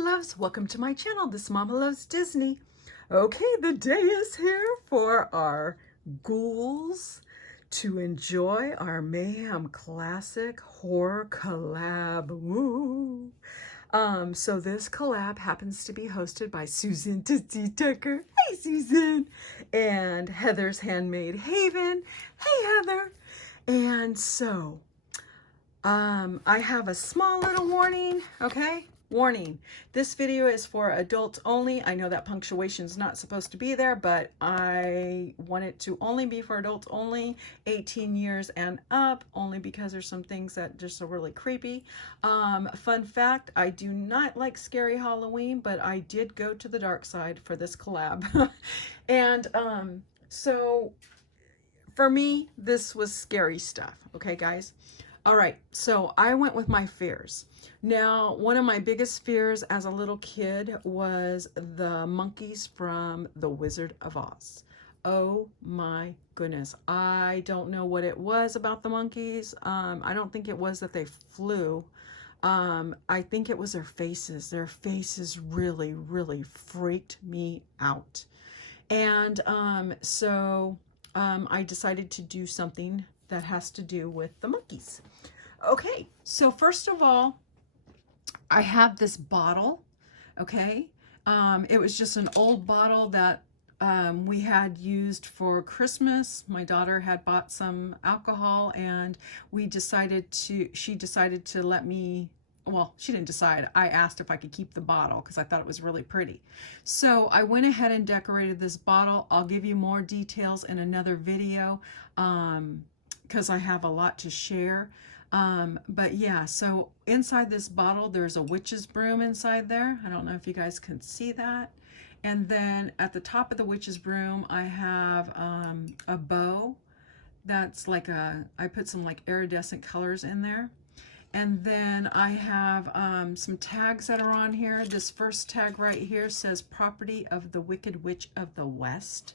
loves, welcome to my channel. This Mama Loves Disney. Okay, the day is here for our ghouls to enjoy our Mayhem Classic Horror Collab. Woo! So this collab happens to be hosted by Susan Dizzy Tucker. Hey Susan! And Heather's Handmade Haven. Hey Heather! And so I have a small little warning, okay? Warning, this video is for adults only. I know that punctuation is not supposed to be there, but I want it to only be for adults only, 18 years and up, only because there's some things that just are really creepy. Fun fact, I do not like scary Halloween, but I did go to the dark side for this collab. And so for me, this was scary stuff, okay guys? All right, so I went with my fears. Now, one of my biggest fears as a little kid was the monkeys from The Wizard of Oz. Oh my goodness. I don't know what it was about the monkeys. I don't think it was that they flew. I think it was their faces. Their faces really, really freaked me out. And so I decided to do something that has to do with the monkeys. Okay, so first of all, I have this bottle, okay? It was just an old bottle that we had used for Christmas. My daughter had bought some alcohol and she decided to let me, well, she didn't decide. I asked if I could keep the bottle because I thought it was really pretty. So I went ahead and decorated this bottle. I'll give you more details in another video because I have a lot to share. But yeah, so inside this bottle, there's a witch's broom inside there. I don't know if you guys can see that. And then at the top of the witch's broom, I have a bow that's like I put some like iridescent colors in there. And then I have some tags that are on here. This first tag right here says Property of the Wicked Witch of the West.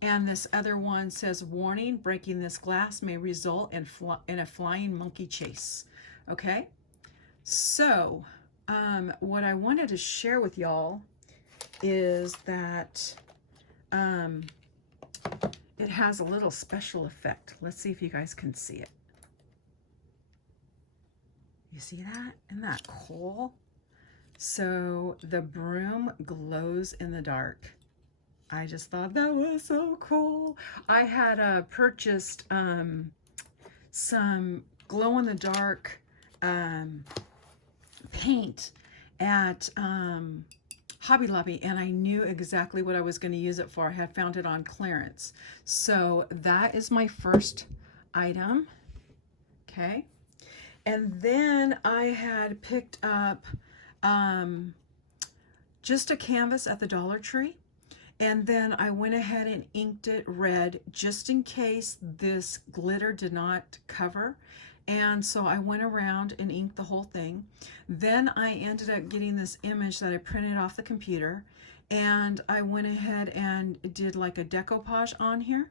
And this other one says, warning, breaking this glass may result in a flying monkey chase. Okay, so what I wanted to share with y'all is that it has a little special effect. Let's see if you guys can see it. You see that? Isn't that cool? So the broom glows in the dark. I just thought that was so cool. I had purchased some glow-in-the-dark paint at Hobby Lobby, and I knew exactly what I was going to use it for. I had found it on clearance. So that is my first item. Okay. And then I had picked up just a canvas at the Dollar Tree. And then I went ahead and inked it red just in case this glitter did not cover. And so I went around and inked the whole thing. Then I ended up getting this image that I printed off the computer. And I went ahead and did like a decoupage on here.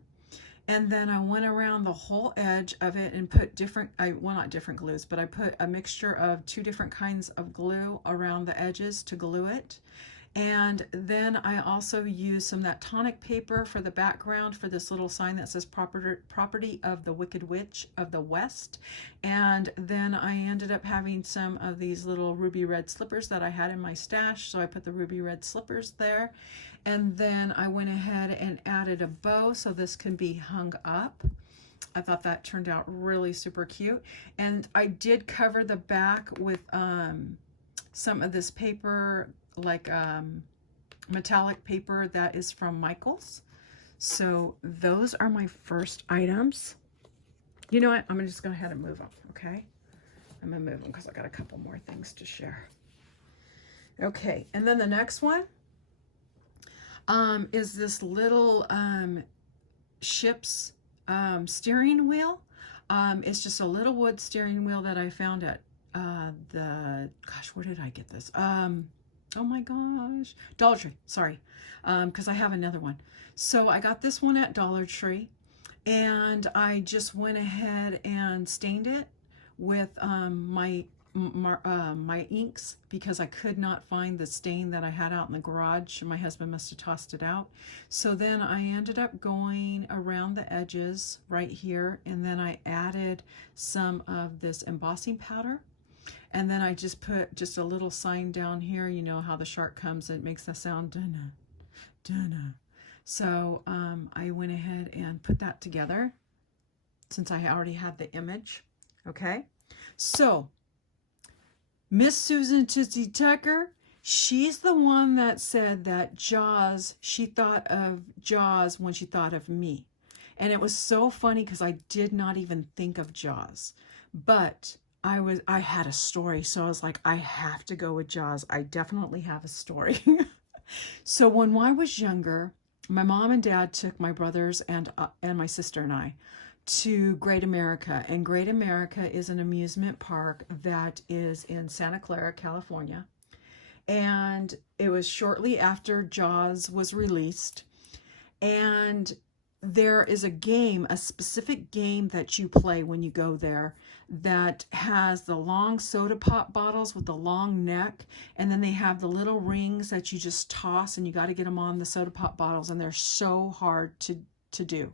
And then I went around the whole edge of it and put different, well, not different glues, but I put a mixture of 2 different kinds of glue around the edges to glue it. And then I also used some of that tonic paper for the background for this little sign that says Property of the Wicked Witch of the West. And then I ended up having some of these little ruby red slippers that I had in my stash. So I put the ruby red slippers there. And then I went ahead and added a bow so this can be hung up. I thought that turned out really super cute. And I did cover the back with some of this paper, like metallic paper that is from Michaels. So those are my first items. You know what? I'm just going to go ahead and move them, okay? I'm going to move them because I got a couple more things to share. Okay, and then the next one is this little ship's steering wheel. It's just a little wood steering wheel that I found at gosh, where did I get this? Oh my gosh, Dollar Tree, sorry, because I have another one. So I got this one at Dollar Tree, and I just went ahead and stained it with my my inks because I could not find the stain that I had out in the garage. My husband must have tossed it out. So then I ended up going around the edges right here, and then I added some of this embossing powder. And then I just put just a little sign down here. You know how the shark comes, it makes the sound dun dun. So I went ahead and put that together since I already had the image. Okay, so Miss Susan Tootsie Tucker, she's the one that said that Jaws, she thought of Jaws when she thought of me. And it was so funny because I did not even think of Jaws, but I had a story, so I was like, I have to go with Jaws. I definitely have a story. So when I was younger, my mom and dad took my brothers and my sister and I to Great America. And Great America is an amusement park that is in Santa Clara, California. And it was shortly after Jaws was released. And there is a game, a specific game that you play when you go there that has the long soda pop bottles with the long neck, and then they have the little rings that you just toss, and you got to get them on the soda pop bottles, and they're so hard to do.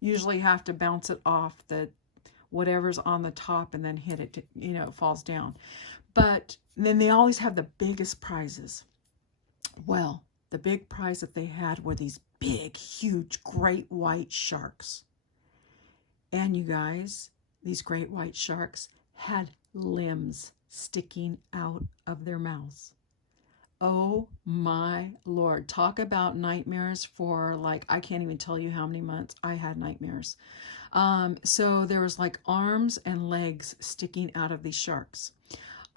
Usually have to bounce it off the whatever's on the top and then hit it, you know, it falls down. But then they always have the biggest prizes. Well, the big prize that they had were these big, huge, great white sharks. And you guys, these great white sharks had limbs sticking out of their mouths. Oh my Lord. Talk about nightmares for like, I can't even tell you how many months I had nightmares. So there was like arms and legs sticking out of these sharks.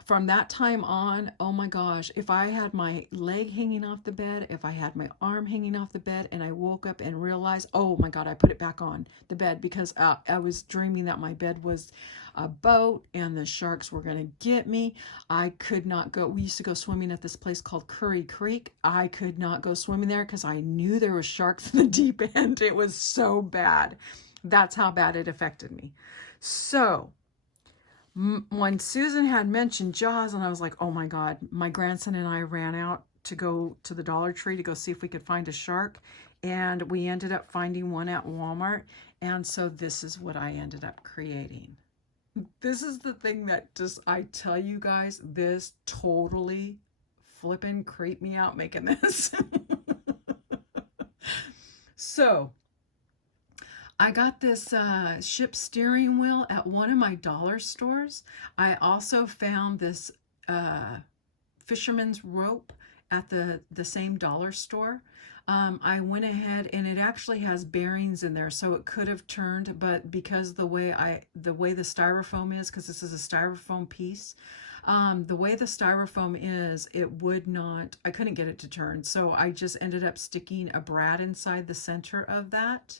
From that time on, oh my gosh, if I had my leg hanging off the bed, if I had my arm hanging off the bed, and I woke up and realized, oh my God, I put it back on the bed because I was dreaming that my bed was a boat and the sharks were going to get me. I could not go. We used to go swimming at this place called Curry Creek. I could not go swimming there because I knew there were sharks in the deep end. It was so bad. That's how bad it affected me. So when Susan had mentioned Jaws, and I was like, oh my God, my grandson and I ran out to go to the Dollar Tree to go see if we could find a shark. And we ended up finding one at Walmart. And so this is what I ended up creating. This is the thing that just, I tell you guys, this totally flipping creeped me out making this. So I got this ship steering wheel at one of my dollar stores. I also found this fisherman's rope at the same dollar store. I went ahead, and it actually has bearings in there, so it could have turned, but because the way the styrofoam is, because this is a styrofoam piece, the way the styrofoam is, it would not, I couldn't get it to turn. So I just ended up sticking a brad inside the center of that.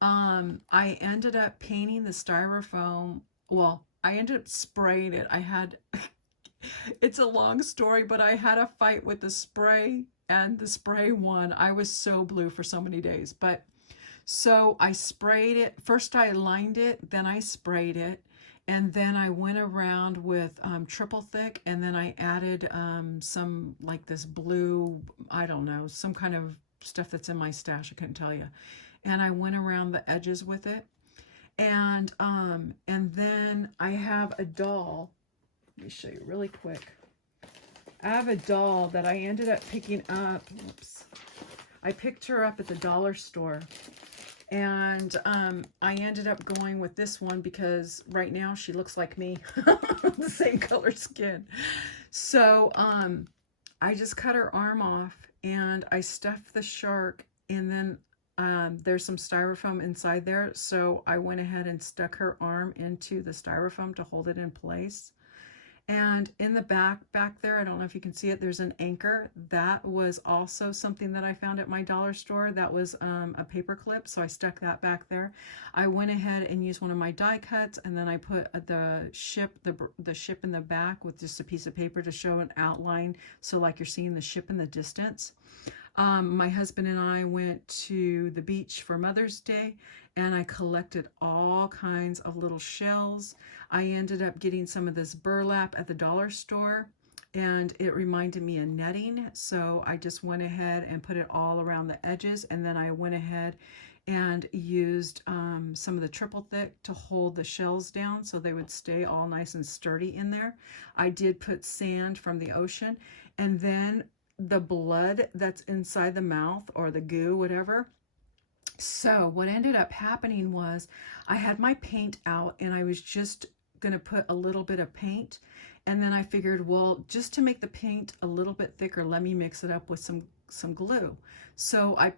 I ended up painting the styrofoam. Well, I ended up spraying it. I had, it's a long story, but I had a fight with the spray, and the spray won. I was so blue for so many days. But so I sprayed it. First I lined it, then I sprayed it. And then I went around with triple thick, and then I added some like this blue, I don't know, some kind of stuff that's in my stash. I couldn't tell you. And I went around the edges with it. And then I have a doll. Let me show you really quick. I have a doll that I ended up picking up. Oops. I picked her up at the dollar store. And I ended up going with this one because right now she looks like me. The same color skin. So I just cut her arm off, and I stuffed the shark, and then there's some styrofoam inside there, so I went ahead and stuck her arm into the styrofoam to hold it in place. And in the back there, I don't know if you can see it, there's an anchor. That was also something that I found at my dollar store. That was a paper clip, so I stuck that back there. I went ahead and used one of my die cuts, and then I put the ship in the back with just a piece of paper to show an outline, so like you're seeing the ship in the distance. My husband and I went to the beach for Mother's Day, and I collected all kinds of little shells. I ended up getting some of this burlap at the dollar store, and it reminded me of netting. So I just went ahead and put it all around the edges, and then I went ahead and used some of the triple thick to hold the shells down so they would stay all nice and sturdy in there. I did put sand from the ocean, and then the blood that's inside the mouth, or the goo, whatever. So what ended up happening was I had my paint out, and I was just going to put a little bit of paint, and then I figured, well, just to make the paint a little bit thicker, let me mix it up with some glue. So I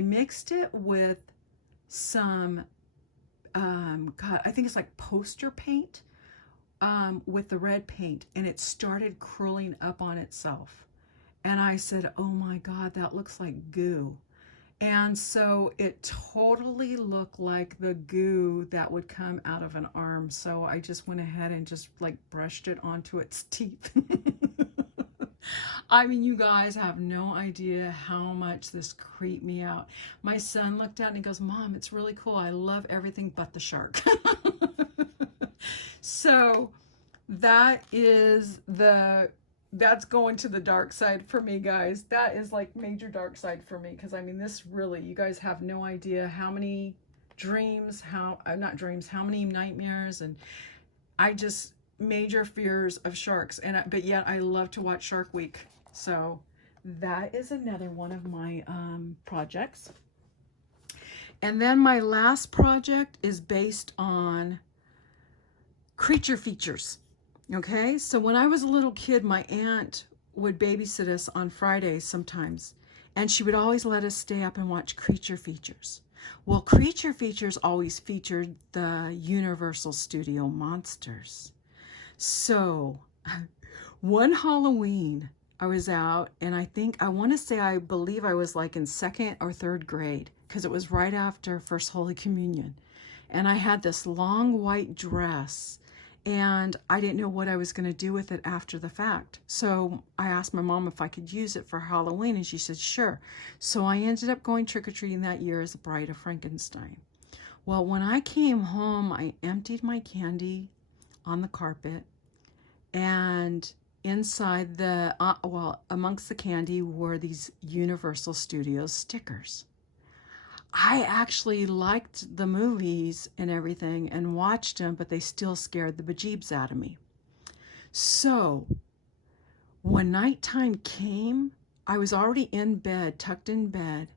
mixed it with some God, I think it's like poster paint, with the red paint, and it started curling up on itself. And I said, oh my God, that looks like goo. And so it totally looked like the goo that would come out of an arm. So I just went ahead and just like brushed it onto its teeth. I mean, you guys have no idea how much this creeped me out. My son looked at it and he goes, Mom, it's really cool. I love everything but the shark. So that's going to the dark side for me, guys. That is like major dark side for me, because I mean, this really, you guys have no idea how many dreams, how many nightmares, and I just major fears of sharks. And but yet I love to watch Shark Week. So that is another one of my projects. And then my last project is based on creature features. Okay, so when I was a little kid, my aunt would babysit us on Fridays sometimes, and she would always let us stay up and watch creature features. Well, creature features always featured the Universal Studio monsters. So one Halloween I was out, and I believe I was like in 2nd or 3rd grade, because it was right after First Holy Communion. And I had this long white dress, and I didn't know what I was going to do with it after the fact. So I asked my mom if I could use it for Halloween, and she said, sure. So I ended up going trick-or-treating that year as the Bride of Frankenstein. Well, when I came home, I emptied my candy on the carpet, and inside amongst the candy were these Universal Studios stickers. I actually liked the movies and everything and watched them, but they still scared the bejeebs out of me. So when nighttime came, I was already in bed, tucked in bed,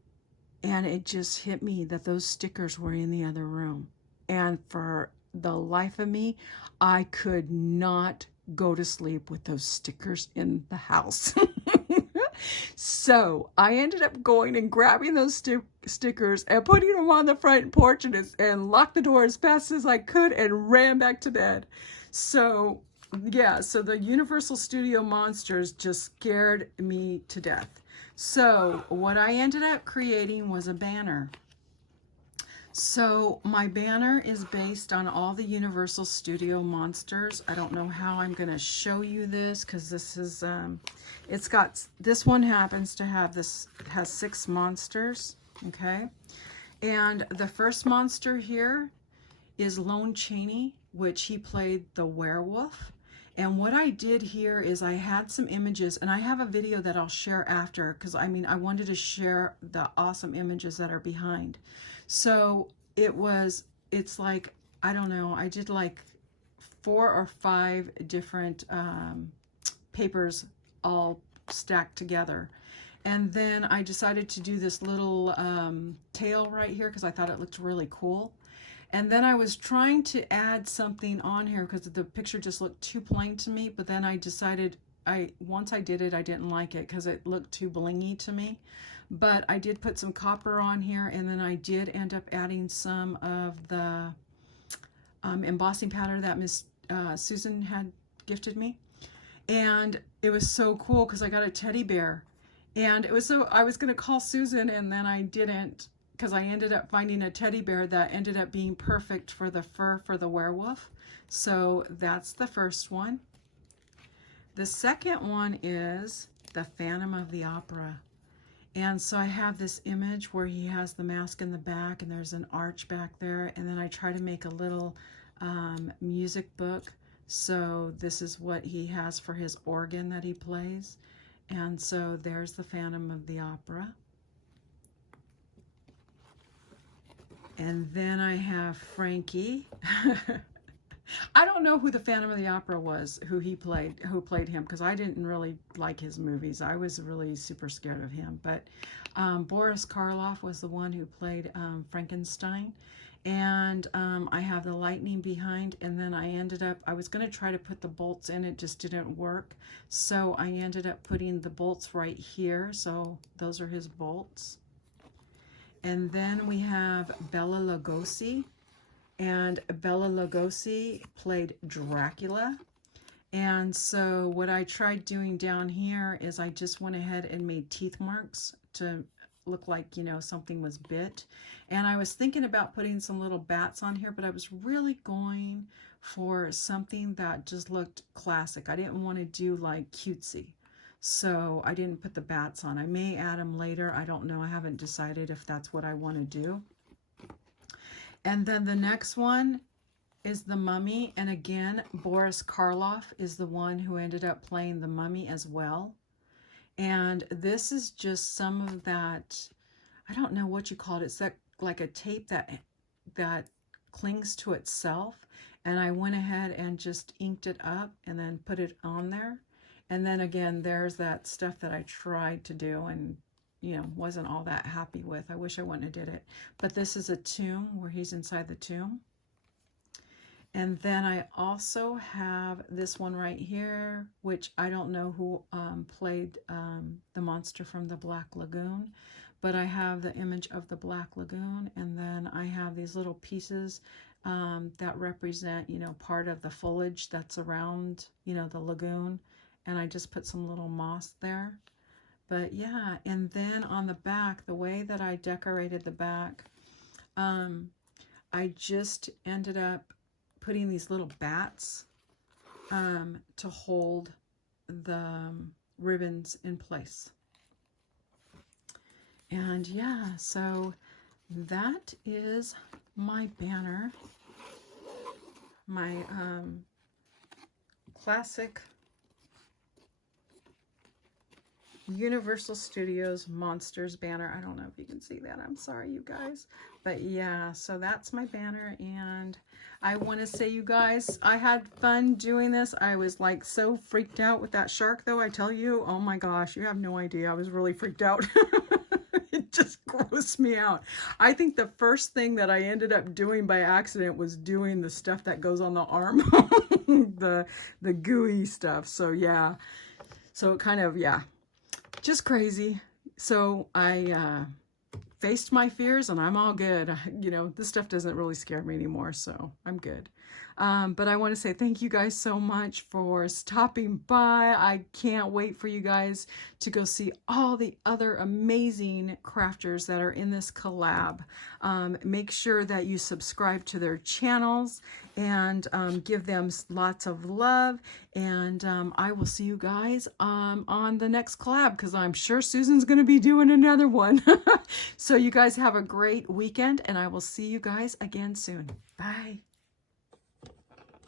and it just hit me that those stickers were in the other room. And for the life of me, I could not go to sleep with those stickers in the house. So I ended up going and grabbing those stickers and putting them on the front porch, and locked the door as fast as I could and ran back to bed. So yeah, so the Universal Studio monsters just scared me to death. So what I ended up creating was a banner. So my banner is based on all the Universal Studio monsters. I don't know how I'm going to show you this, because this is, this one happens to have has 6 monsters, okay? And the first monster here is Lon Chaney, which he played the werewolf. And what I did here is I had some images, and I have a video that I'll share after, because I mean, I wanted to share the awesome images that are behind. So it's like, I don't know, I did like 4 or 5 different papers all stacked together. And then I decided to do this little tail right here, because I thought it looked really cool. And then I was trying to add something on here because the picture just looked too plain to me. But then I decided, once I did it, I didn't like it because it looked too blingy to me. But I did put some copper on here, and then I did end up adding some of the embossing powder that Miss Susan had gifted me. And it was so cool because I got a teddy bear. And it was so, I was going to call Susan, and then I didn't, because I ended up finding a teddy bear that ended up being perfect for the fur for the werewolf. So that's the first one. The second one is the Phantom of the Opera. And so I have this image where he has the mask in the back and there's an arch back there. And then I try to make a little music book. So this is what he has for his organ that he plays. And so there's the Phantom of the Opera. And then I have Frankie. I don't know who the Phantom of the Opera was, who played him, because I didn't really like his movies. I was really super scared of him. But Boris Karloff was the one who played Frankenstein. And I have the lightning behind, and then I was going to try to put the bolts in, it just didn't work. So I ended up putting the bolts right here. So those are his bolts. And then we have Bela Lugosi. And Bela Lugosi played Dracula. And so what I tried doing down here is I just went ahead and made teeth marks to look like, you know, something was bit. And I was thinking about putting some little bats on here, but I was really going for something that just looked classic. I didn't want to do like cutesy. So I didn't put the bats on. I may add them later. I don't know. I haven't decided if that's what I want to do. And then the next one is the Mummy. And again, Boris Karloff is the one who ended up playing the Mummy as well. And this is just some of that, I don't know what you call it. It's that like a tape that clings to itself. And I went ahead and just inked it up and then put it on there. And then again, there's that stuff that I tried to do and, you know, wasn't all that happy with. I wish I wouldn't have did it. But this is a tomb where he's inside the tomb. And then I also have this one right here, which I don't know who played the monster from the Black Lagoon. But I have the image of the Black Lagoon. And then I have these little pieces that represent, you know, part of the foliage that's around, you know, the lagoon. And I just put some little moss there. But yeah, and then on the back, the way that I decorated the back, I just ended up putting these little bats to hold the ribbons in place. And yeah, so that is my banner, my classic Universal Studios Monsters banner. I don't know if you can see that. I'm sorry, you guys. But yeah, so that's my banner. And I want to say, you guys, I had fun doing this. I was like so freaked out with that shark, though. I tell you, oh my gosh, you have no idea. I was really freaked out. It just grossed me out. I think the first thing that I ended up doing by accident was doing the stuff that goes on the arm. the gooey stuff. So yeah. So it kind of, yeah. Just crazy. So I faced my fears and I'm all good. You know, this stuff doesn't really scare me anymore, so I'm good. But I want to say thank you guys so much for stopping by. I can't wait for you guys to go see all the other amazing crafters that are in this collab. Make sure that you subscribe to their channels and give them lots of love. And I will see you guys on the next collab, because I'm sure Susan's going to be doing another one. So you guys have a great weekend, and I will see you guys again soon. Bye.